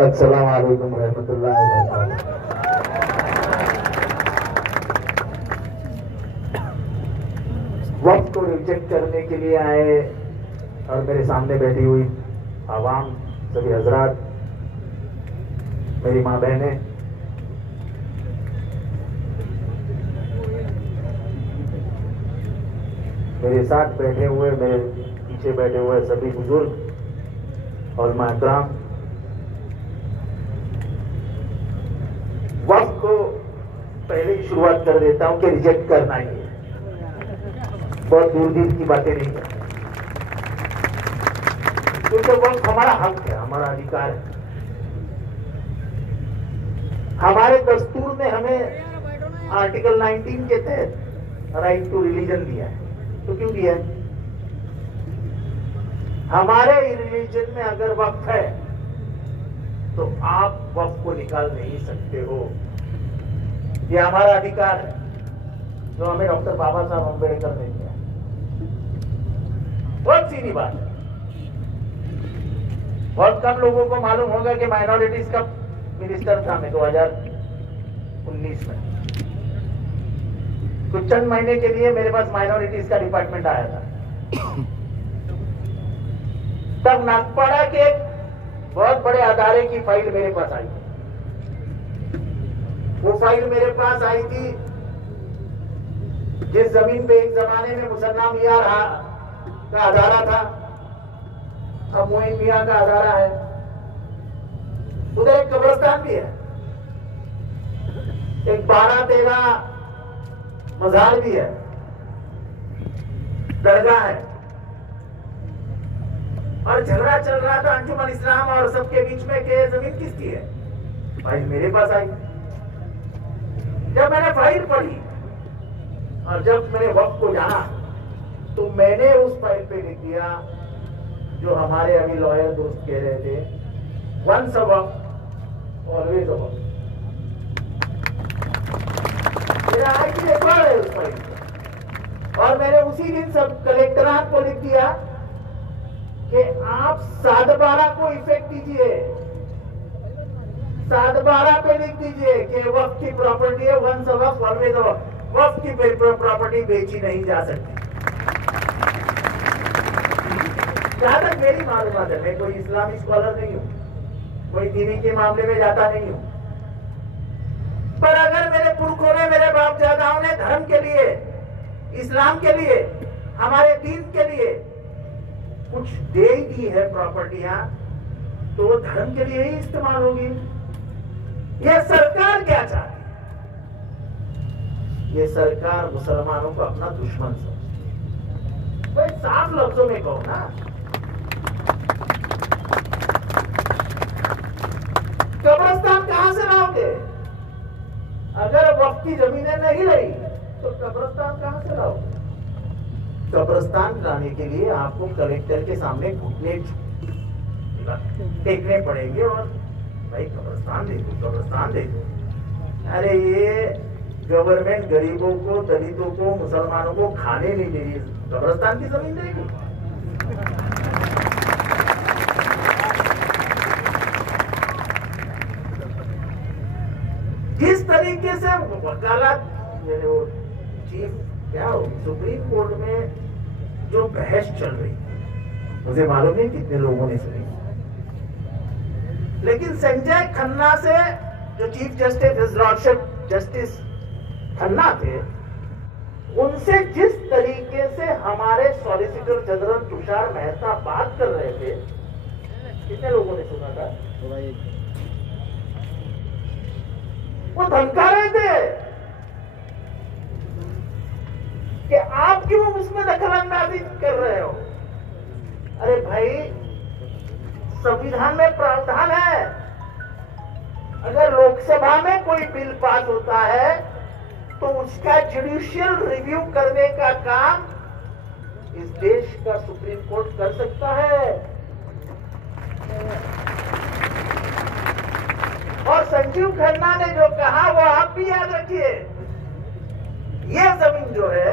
अस्सलाम वालेकुम रहमतुल्लाहि व बरकातहू। वक्त को रिजेक्ट करने के लिए आए और मेरे सामने बैठी हुई आवाम, सभी हजरात, मेरी माँ बहनें, मेरे साथ बैठे हुए, मेरे पीछे बैठे हुए सभी बुजुर्ग और मोहतरम, वक्त को पहले ही शुरुआत कर देता हूं कि रिजेक्ट करना ही है, बहुत दूर दूर की बातें नहीं है, क्योंकि वक्त हमारा हक है, हमारा अधिकार है। हमारे दस्तूर ने हमें आर्टिकल 19 के तहत राइट टू रिलीजन दिया है। तो क्यों दिया है? हमारे रिलीजन में अगर वक्त है तो आप वक्त को निकाल नहीं सकते हो, ये हमारा अधिकार है जो हमें डॉक्टर बाबा साहब अम्बेडकर ने दिया। बहुत सीधी बात है। बहुत कम लोगों को मालूम होगा कि माइनॉरिटीज का मिनिस्टर था मैं 2019 में। कुछ चंद महीने के लिए मेरे पास माइनॉरिटीज का डिपार्टमेंट आया था। तब नागपाड़ा के बहुत बड़े अदारे की फाइल मेरे पास आई थी। वो फाइल मेरे पास आई थी जिस जमीन पे एक जमाने में मुसन्ना मियां का अदारा था, अब मोइन मियां का अदारा है। उधर एक कब्रिस्तान भी है, एक 12-13 मजार भी है, दरगाह है, और झगड़ा चल रहा था अंजुमन इस्लाम और सबके बीच में कि जमीन किसकी है। फाइल मेरे पास आई। जब मैंने फाइल पढ़ी और जब मैंने वक्त को जाना तो मैंने उस फाइल पे लिख दिया जो हमारे अभी लॉयर दोस्त कह रहे थे, वंस अ वक्त ऑलवेज अ वक्त। मेरा आज भी रिकॉर्ड है उस फाइल पे। और मैंने उसी दिन सब कलेक्टरात को लिख दिया कि आप 7/12 को इफेक्ट दीजिए, 7/12 पे लिख दीजिए कि वक्त की प्रॉपर्टी है, वंस अ वक्त ऑलवेज अ वक्त। वक्त की प्रॉपर्टी बेची नहीं जा सकती। जहां तक मेरी मालूमात है, मैं कोई इस्लामी स्कॉलर नहीं हूं, कोई दीनी के मामले में जाता नहीं हूं, पर अगर मेरे पुरखों ने, मेरे बाप दादाओं ने धर्म के लिए, इस्लाम के लिए, हमारे दीन के लिए कुछ दे ही दी है प्रॉपर्टियां, तो वो धर्म के लिए ही इस्तेमाल होगी। ये सरकार क्या चाहती है? ये सरकार मुसलमानों को अपना दुश्मन समझती है। भाई साफ लफ्जों में कहो ना, कब्रिस्तान कहां से लाओगे? अगर वक्त की जमीनें नहीं रही तो कब्रिस्तान कहां से लाओगे? कब्रिस्तान लाने के लिए आपको कलेक्टर के सामने घुटने टेकने पड़ेंगे और भाई कब्रिस्तान दे दो, कब्रिस्तान दे दो। अरे ये गवर्नमेंट गरीबों को, दलितों को, मुसलमानों को खाने नहीं दे रही, कब्रिस्तान की जमीन देगी। जिस तरीके से वकालत चीफ क्या हो, सुप्रीम कोर्ट में जो बहस चल रही है, मुझे मालूम नहीं कितने लोगों ने सुनी, लेकिन संजय खन्ना से, जो chief justice his lordship justice Khanna थे, उनसे जिस तरीके से हमारे सॉलिसिटर जनरल तुषार मेहता बात कर रहे थे, कितने लोगों ने सुना था? वो धमका रहे थे कि आप क्यों उसमें दखलंदाजी कर रहे हो। अरे भाई, संविधान में प्रावधान है, अगर लोकसभा में कोई बिल पास होता है तो उसका जुडिशियल रिव्यू करने का काम इस देश का सुप्रीम कोर्ट कर सकता है। और संजीव खन्ना ने जो कहा वो आप भी याद रखिए, ये जमीन जो है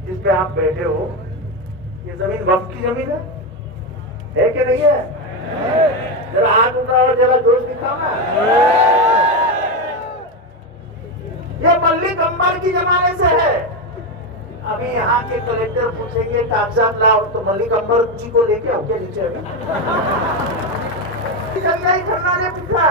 जिस पे आप बैठे हो, ये जमीन वक्फ की जमीन है कि नहीं है? जरा हाथ उठाओ और जरा जोश दिखाओ ना। ये मल्लिक अंबर की जमाने से है। अभी यहाँ के कलेक्टर पूछेंगे कागजात लाओ, तो मल्लिक अंबर जी को लेके आओ क्या नीचे? जंगाई खन्ना ने पूछा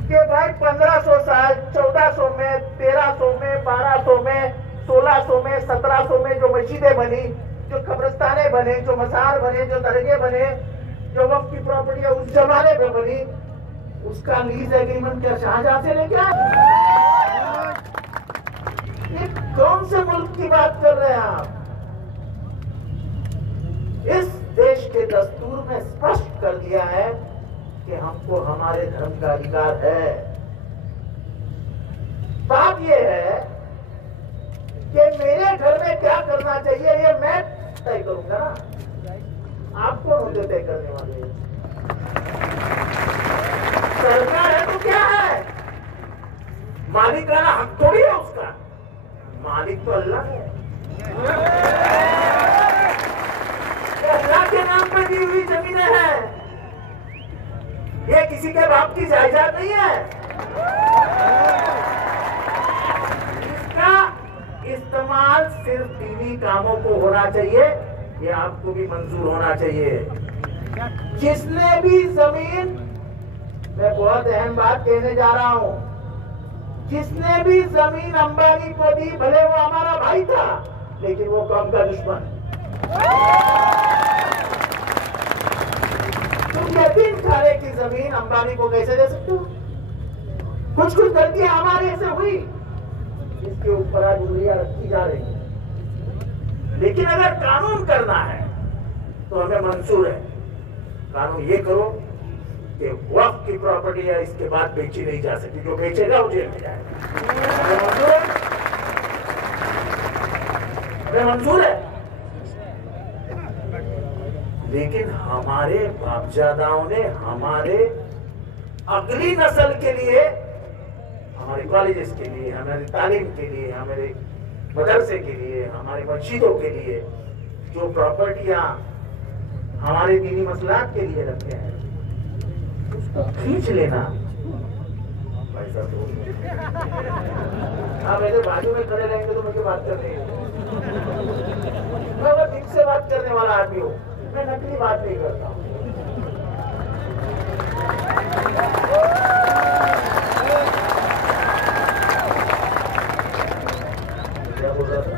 कि भाई 1500 साल 1400 में 1300 में 1200 में 1600 में 1700 में जो मस्जिदें बनी, जो कब्रिस्ताने बने, जो मजार बने, जो दरगाह बने, जो वक्त की प्रॉपर्टी उस जमाने में बनी, उसका लीज एग्रीमेंट क्या शाहजहां से लेके आए? ये कौन से मुल्क की बात कर रहे हैं आप? इस देश के दस्तूर में स्पष्ट कर दिया है कि हमको हमारे धर्म का अधिकार है। बात यह है कि मेरे घर में क्या करना चाहिए ये मैं तय करूंगा ना, आप कौन होते तय करने वाले? सरकार है तो क्या है? मालिकाना हक थोड़ी है उसका, मालिक तो अल्लाह है। अल्लाह के नाम पर दी हुई जमीनें हैं, ये किसी के बाप की जायदाद नहीं है। इसका इस्तेमाल सिर्फ दीनी कामों को होना चाहिए, ये आपको भी मंजूर होना चाहिए। जिसने भी जमीन, मैं बहुत अहम बात कहने जा रहा हूं, जिसने भी जमीन अंबानी को दी, भले वो हमारा भाई था लेकिन वो कौम का दुश्मन। तुम यतीम खाने की जमीन अंबानी को कैसे दे सकते हो? कुछ कुछ गलतियां हमारे से हुई, इसके ऊपर आज उंगलियां रखी जा रही है। लेकिन अगर कानून करना है तो हमें मंजूर है। कानून ये करो कि वक्त की प्रॉपर्टी है, इसके बाद बेची नहीं जा सकती, जो बेचेगा वो जेल में जाएगा। हमें मंजूर है। लेकिन हमारे बापजादाओं ने हमारे अगली नस्ल के लिए, हमारे कॉलेजेस के लिए, हमारी तालीम के लिए, हमारे मदरसे के लिए, हमारे मस्जिदों के लिए जो प्रॉपर्टियां हमारे दीनी मसलात के लिए रखे हैं, उसको खींच लेना। पैसा तो आप मेरे बाजू में खड़े रहेंगे तो मुझे बात करनी है। मैं दिल से बात करने वाला आदमी हूँ, मैं नकली बात नहीं करता हूँ। क्या बोल रहा था?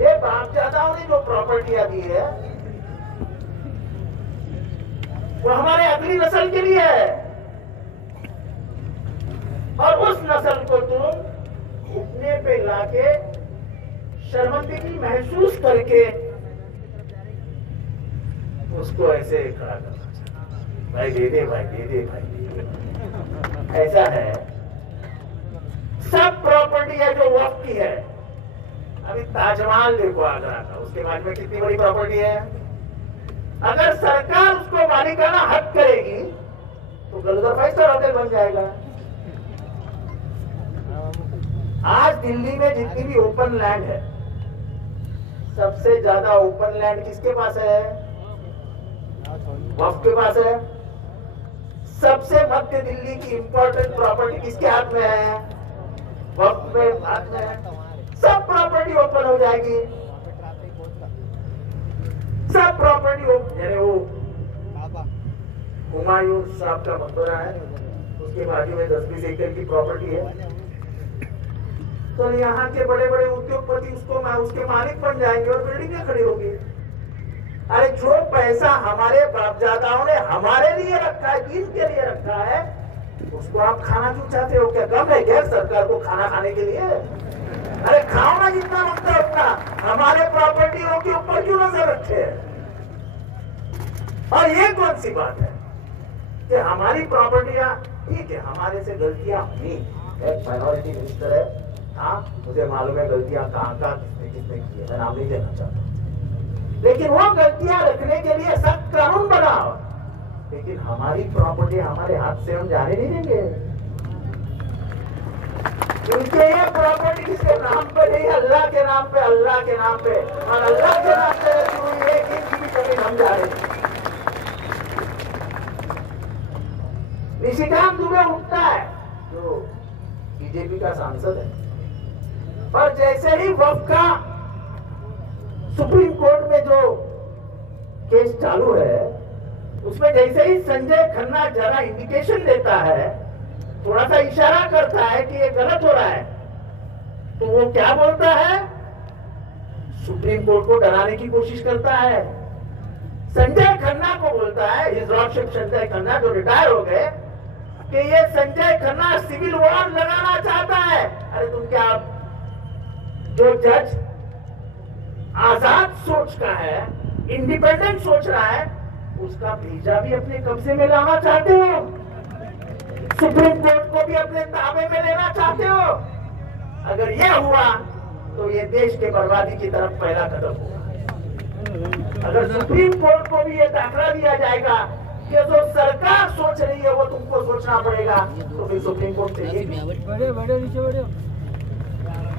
ये बापजादाओं ने जो प्रॉपर्टियां दी है वो हमारे अगली नस्ल के लिए है, और उस नस्ल को तुम घुटने पे लाके शर्मिंदगी महसूस करके उसको ऐसे खड़ा करना, भाई दे दे, भाई दे दे, भाई दे दे। ऐसा है। सब प्रॉपर्टी है जो वक्त की है। अभी ताजमहल देखो आगरा का, उसके बाद में कितनी बड़ी प्रॉपर्टी है। अगर सरकार उसको मालिकाना हक करेगी तो गलगर 5 स्टार होटल बन जाएगा। आज दिल्ली में जितनी भी ओपन लैंड है, सबसे ज्यादा ओपन लैंड किसके पास है? वक्फ के पास है। सबसे मध्य दिल्ली की इंपॉर्टेंट प्रॉपर्टी किसके हाथ में है? वक्फ में हाथ में है। सब प्रॉपर्टी ओपन हो जाएगी, सब प्रॉपर्टी यानी वो हुमायूं साहब का मकबरा है, उसके बाजू में 10-20 एकड़ की प्रॉपर्टी है। तो यहाँ के बड़े बड़े उद्योगपति उसके मालिक बन जाएंगे और बिल्डिंगें खड़ी होगी। अरे जो पैसा हमारे बापजादाओं ने हमारे लिए रखा है, दीन के लिए रखा है, उसको आप खाना क्यों चाहते हो? क्या कम है क्या सरकार को खाना खाने के लिए? अरे खाओ ना जितना बनता है उतना, हमारे प्रॉपर्टियों के ऊपर क्यों नजर रखे? और ये कौन सी बात है कि हमारी प्रॉपर्टियां, ठीक है हमारे से गलतियां हुई, एक माइनॉरिटी मिनिस्टर है, हाँ मुझे मालूम है गलतियां कहाँ किसने किसने की है, मैं नाम नहीं देना चाहता, लेकिन वो गलतियां रखने के लिए सख्त कानून बनाओ। लेकिन हमारी प्रॉपर्टी हमारे हाथ से हम जाने नहीं देंगे। उनके ये प्रॉपर्टी के नाम पे नहीं, अल्लाह के नाम पे, अल्लाह के नाम पे, और अल्लाह के नाम पे रखी हुई एक इंच की जमीन हम जा रहे हैं। निशिकांत दुबे उठता है जो बीजेपी का सांसद है, और जैसे ही वक्फ का सुप्रीम कोर्ट में जो केस चालू है, उसमें जैसे ही संजय खन्ना जरा इंडिकेशन देता है, थोड़ा सा इशारा करता है कि ये गलत हो रहा है, तो वो क्या बोलता है, सुप्रीम कोर्ट को डराने की कोशिश करता है। संजय खन्ना को बोलता है, हिज लॉर्डशिप संजय खन्ना जो रिटायर हो गए, कि ये संजय खन्ना सिविल वॉर लगाना चाहता है। अरे तुम क्या, जो जज आजाद सोच का है, इंडिपेंडेंट सोच रहा है, उसका वीजा भी अपने कब्जे में लाना चाहते हो, सुप्रीम कोर्ट को भी अपने ताबे में लेना चाहते हो। अगर यह हुआ तो ये देश के बर्बादी की तरफ पहला कदम होगा। अगर सुप्रीम कोर्ट को भी ये दाखला दिया जाएगा कि जो सरकार सोच रही है वो तुमको सोचना पड़ेगा, तो फिर सुप्रीम कोर्ट चाहिए,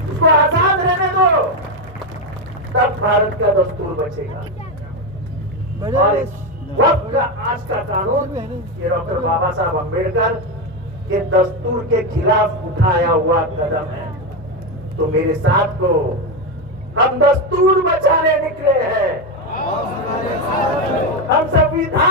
उसको आजाद रहने दो, तब भारत का दस्तूर बचेगा। और वक्त का आज का कानून ये डॉक्टर बाबा साहब अम्बेडकर के दस्तूर के खिलाफ उठाया हुआ कदम है। तो मेरे साथ को, हम दस्तूर बचाने निकले हैं, हम संविधान